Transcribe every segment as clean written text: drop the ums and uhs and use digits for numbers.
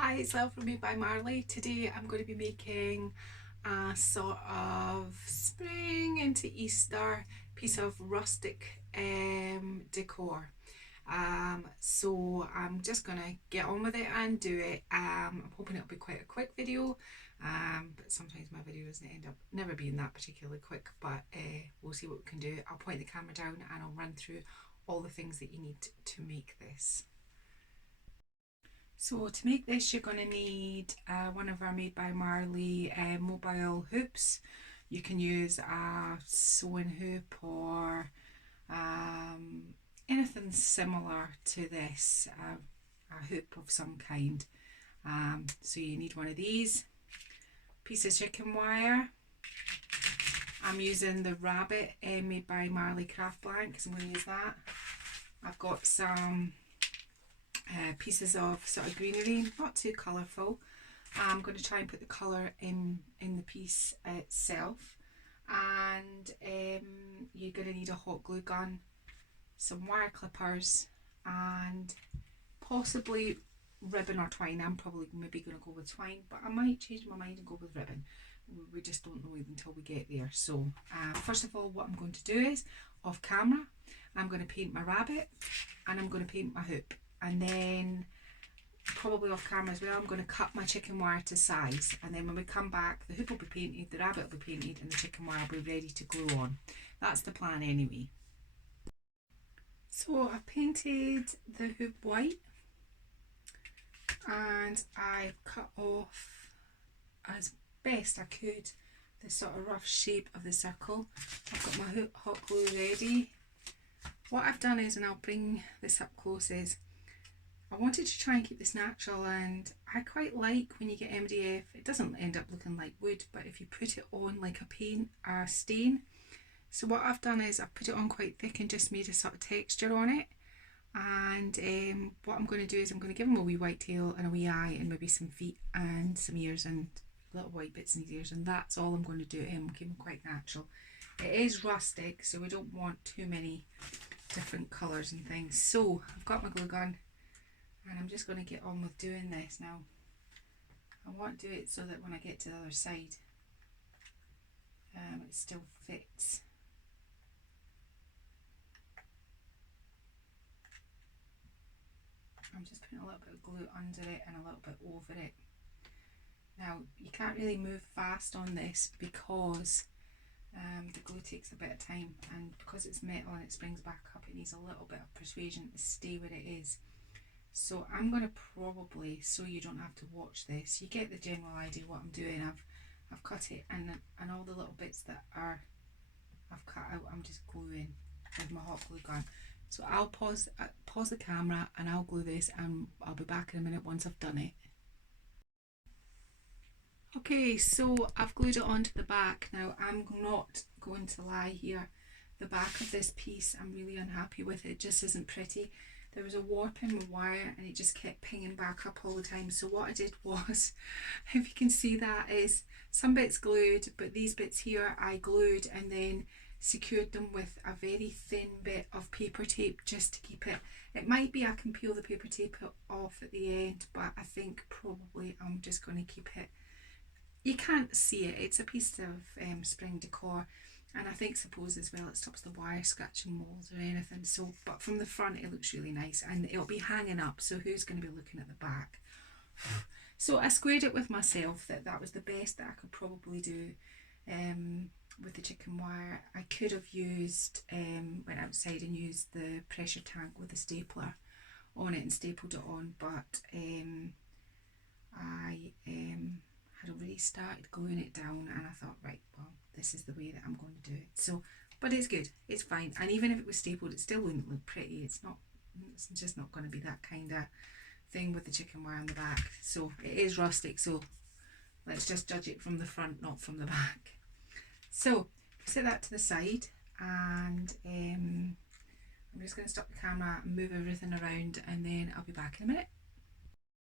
Hi, it's Elfra made by Marley. Today I'm going to be making a sort of spring into Easter piece of rustic decor. So I'm just going to get on with it and do it. I'm hoping it'll be quite a quick video, but sometimes my videos end up never being that particularly quick, but we'll see what we can do. I'll point the camera down and I'll run through all the things that you need to make this. So to make this, you're going to need one of our Made by Marley mobile hoops. You can use a sewing hoop or anything similar to this, a hoop of some kind. So you need one of these. Piece of chicken wire. I'm using the rabbit Made by Marley craft blank because I'm going to use that. I've got some pieces of sort of greenery, not too colourful. I'm going to try and put the colour in the piece itself, and you're going to need a hot glue gun, some wire clippers, and possibly ribbon or twine. I'm probably maybe going to go with twine, but I might change my mind and go with ribbon. We just don't know until we get there. So first of all, what I'm going to do is, off camera, I'm going to paint my rabbit and I'm going to paint my hoop. And then probably off camera as well, I'm going to cut my chicken wire to size, and then when we come back the hoop will be painted, the rabbit will be painted, and the chicken wire will be ready to glue on. That's the plan anyway. So I've painted the hoop white and I've cut off as best I could the sort of rough shape of the circle. I've got my hot glue ready. What I've done is, and I'll bring this up close, is I wanted to try and keep this natural, and I quite like when you get MDF, it doesn't end up looking like wood, but if you put it on like a paint or a stain. So what I've done is I've put it on quite thick and just made a sort of texture on it. And what I'm going to do is I'm going to give him a wee white tail and a wee eye and maybe some feet and some ears and little white bits in his ears, and that's all I'm going to do to him. Keep him quite natural. It is rustic, so we don't want too many different colours and things. So I've got my glue gun and I'm just going to get on with doing this now. I want to do it so that when I get to the other side it still fits. I'm just putting a little bit of glue under it and a little bit over it. Now you can't really move fast on this because the glue takes a bit of time, and because it's metal and it springs back up, it needs a little bit of persuasion to stay where it is. So I'm going to probably, so you don't have to watch this, you get the general idea what I'm doing. I've cut it, and all the little bits that I've cut out, I'm just gluing with my hot glue gun. So I'll pause the camera and I'll glue this, and I'll be back in a minute once I've done it. Okay, so I've glued it onto the back. Now I'm not going to lie here, the back of this piece, I'm really unhappy with it. It just isn't pretty. There was a warp in my wire and it just kept pinging back up all the time. So what I did was, if you can see that, is some bits glued, but these bits here I glued and then secured them with a very thin bit of paper tape just to keep it. It might be I can peel the paper tape off at the end, but I think probably I'm just going to keep it. You can't see it, it's a piece of spring decor, and I suppose as well it stops the wire scratching walls or anything. So, but from the front it looks really nice, and it'll be hanging up, so who's going to be looking at the back? So I squared it with myself that was the best that I could probably do with the chicken wire. I could have used, went outside and used the pressure tank with the stapler on it and stapled it on, but I had already started gluing it down, and I thought, right, well, this is the way that I'm going to do it. So, but it's good, it's fine, and even if it was stapled it still wouldn't look pretty. It's just not going to be that kind of thing with the chicken wire on the back. So it is rustic, so let's just judge it from the front, not from the back. So set that to the side, and I'm just going to stop the camera and move everything around, and then I'll be back in a minute.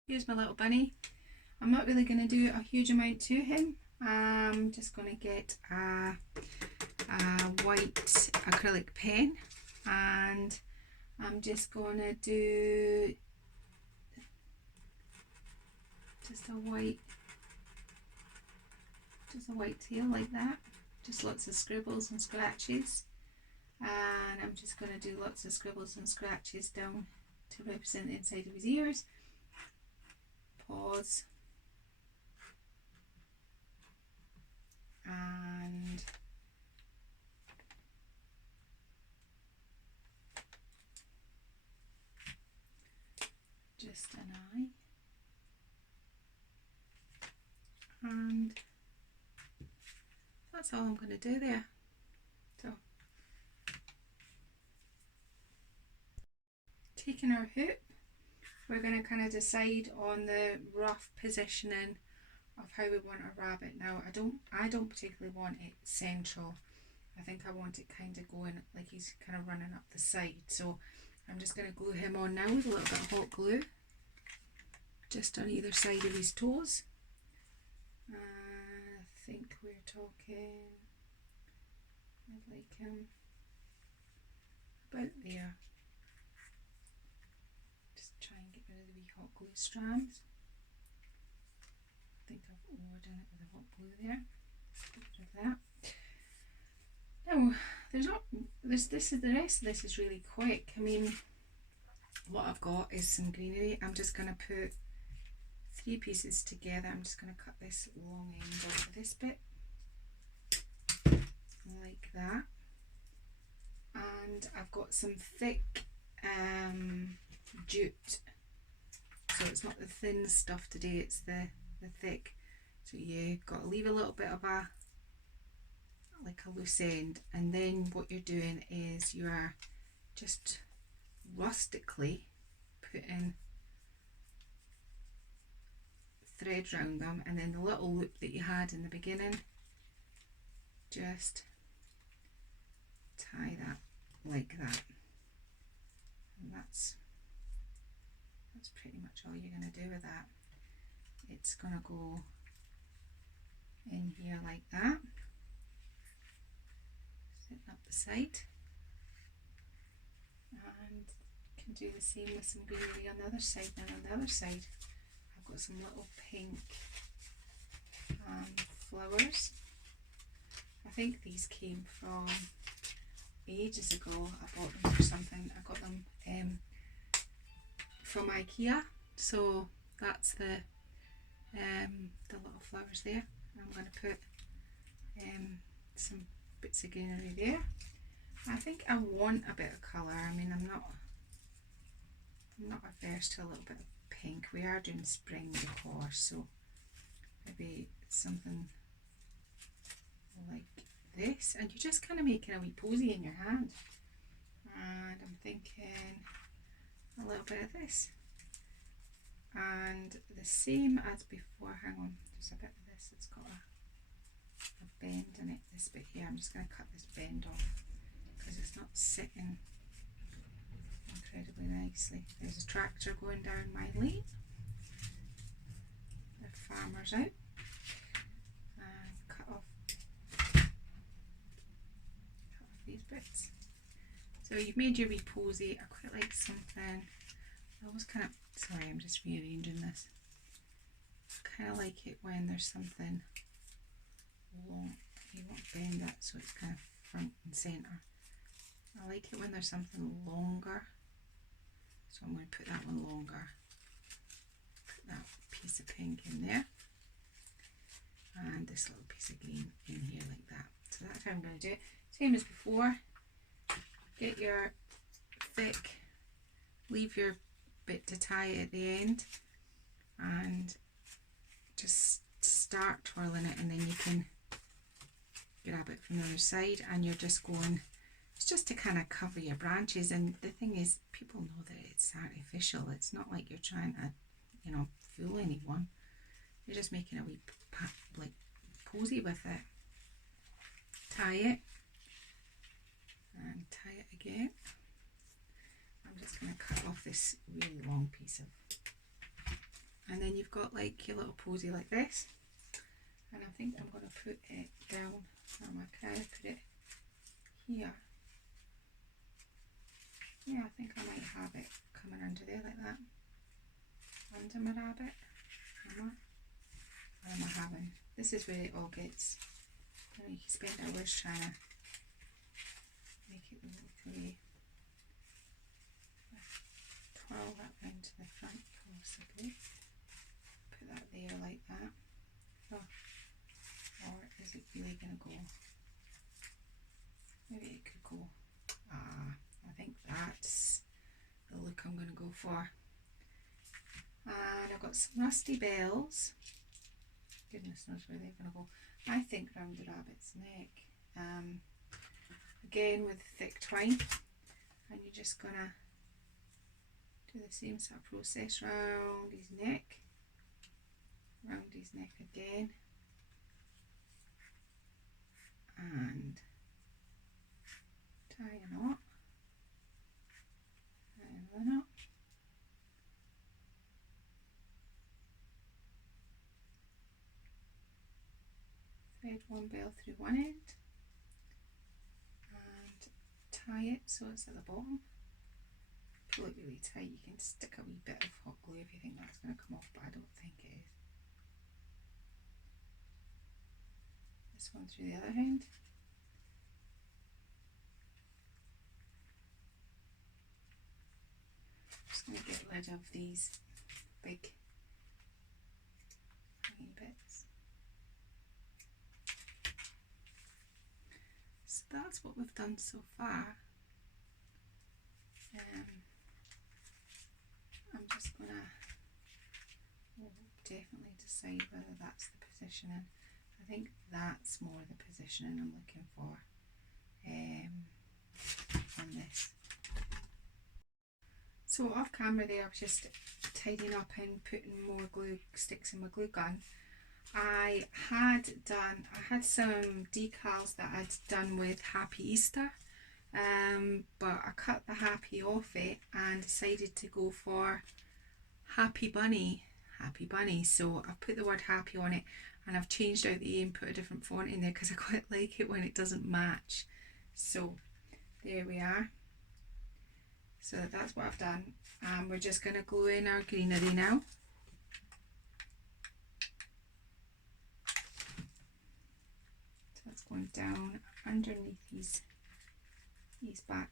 Here's my little bunny. I'm not really going to do a huge amount to him. I'm just going to get a white acrylic pen, and I'm just going to do just a white tail like that. Just lots of scribbles and scratches, and I'm just going to do lots of scribbles and scratches down to represent the inside of his ears, paws, and just an eye, and that's all I'm going to do there. So taking our hoop, we're going to kind of decide on the rough positioning of how we want our rabbit. Now I don't particularly want it central. I think I want it kind of going like he's kind of running up the side. So I'm just going to glue him on now with a little bit of hot glue, just on either side of his toes. I think we're talking, I'd like him about there. Just try and get rid of the wee hot glue strands. I think I've overdone it with the hot glue there. Get rid of that. Now, this is the rest of this is really quick. I mean, what I've got is some greenery. I'm just going to put 3 pieces together. I'm just going to cut this long end off of this bit like that, and I've got some thick jute, so it's not the thin stuff today, it's the thick. So you've got to leave a little bit of a loose end, and then what you're doing is you are just rustically putting thread round them, and then the little loop that you had in the beginning, just tie that like that, and that's pretty much all you're going to do with that. It's going to go in here like that, sitting up the side, and you can do the same with some greenery on the other side. Now on the other side I've got some little pink flowers. I think these came from ages ago. I bought them for something. I got them from IKEA. So that's the little flowers there. I'm going to put some bits of greenery there. I think I want a bit of colour. I mean, I'm not averse to a little bit of pink. We are doing spring decor, so maybe something like this, and you're just kind of making a wee posy in your hand. And I'm thinking a little bit of this, and the same as before. Hang on, there's a bit of this that's got a bend in it. This bit here, I'm just going to cut this bend off because it's not sitting incredibly nicely. There's a tractor going down my lane. The farmer's out. And cut off these bits. So you've made your wee posy. I quite like something. I always kind of, sorry, I'm just rearranging this. I kind of like it when there's something long. You won't bend it so it's kind of front and centre. I like it when there's something longer. So I'm going to put that one longer. Put that piece of pink in there. And this little piece of green in here like that. So that's how I'm going to do it. Same as before. Get your thick, leave your bit to tie it at the end, and just start twirling it, and then you can grab it from the other side, and you're just going, it's just to kind of cover your branches. And the thing is, people know that it's artificial. It's not like you're trying to, you know, fool anyone. You're just making a wee like posy with it. Tie it and tie it again. I'm just going to cut off this really long piece of, and then you've got like your little posy like this. And I think I'm going to put it down. I'm going to kind of put it here. Yeah, I think I might have it coming under there like that. Under my rabbit. What am I having? This is where it all gets, you know, you can spend hours trying to make it look away. Twirl that round to the front possibly. Put that there like that. Oh. Or is it really going to go? Maybe it could go. I think that's the look I'm going to go for. And I've got some rusty bells. Goodness knows where they're going to go. I think round the rabbit's neck. Again with thick twine. And you're just going to do the same sort of process round his neck. Round his neck again. And tie a knot. Tie another knot. Thread one bell through one end and tie it so it's at the bottom. Pull it really tight. You can stick a wee bit of hot glue if you think that's going to come off, but I don't think it is. This one through the other end. Just going to get rid of these big tiny bits. So that's what we've done so far. I'm just going to definitely decide whether that's the positioning. I think that's more the positioning I'm looking for on this. So off camera there, I was just tidying up and putting more glue sticks in my glue gun. I had some decals that I'd done with Happy Easter, but I cut the happy off it and decided to go for Happy Bunny. So I've put the word happy on it and I've changed out the E and put a different font in there because I quite like it when it doesn't match. So there we are. So that's what I've done. We're just going to glue in our greenery now. So that's going down underneath his back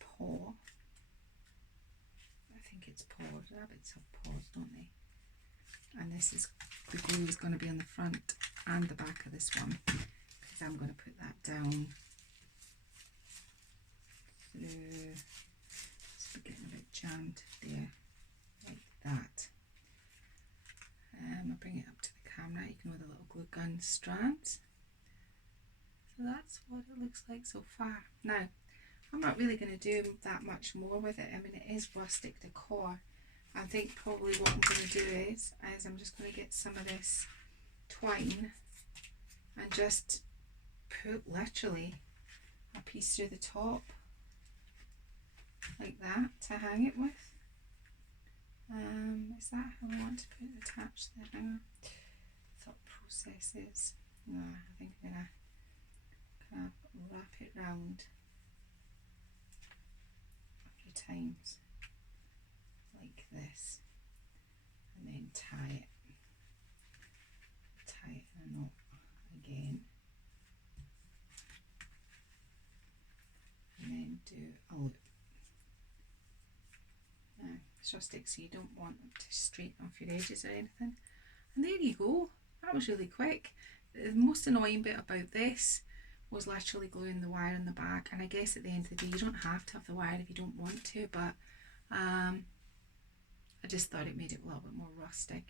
paw. I think it's paws. Rabbits have paws, don't they? And this is, the glue is going to be on the front and the back of this one because I'm going to put that down through. It's getting a bit jammed there, like that. I'll bring it up to the camera, ignore the little glue gun strands. So that's what it looks like so far. Now, I'm not really going to do that much more with it. I mean, it is rustic decor. I think probably what I'm going to do is I'm just going to get some of this twine and just put literally a piece through the top like that to hang it with. Is that how I want to attach the hanger? Thought process is. No, I think I'm going to kind of wrap it round a few times like this and then tie it in a knot again and then do a loop. Now it's rustic, so you don't want them to straighten off your edges or anything. And there you go. That was really quick. The most annoying bit about this was literally gluing the wire in the back, and I guess at the end of the day you don't have to have the wire if you don't want to, but I just thought it made it a little bit more rustic.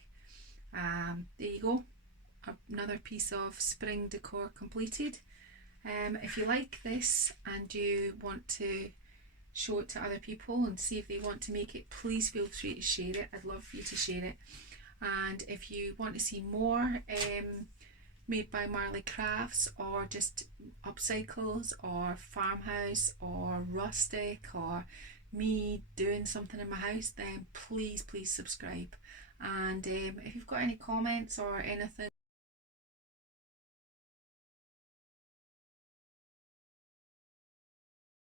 There you go, another piece of spring decor completed. If you like this and you want to show it to other people and see if they want to make it, please feel free to share it. I'd love for you to share it. And if you want to see more made by Marley Crafts, or just upcycles or farmhouse or rustic or me doing something in my house, then please subscribe. And if you've got any comments or anything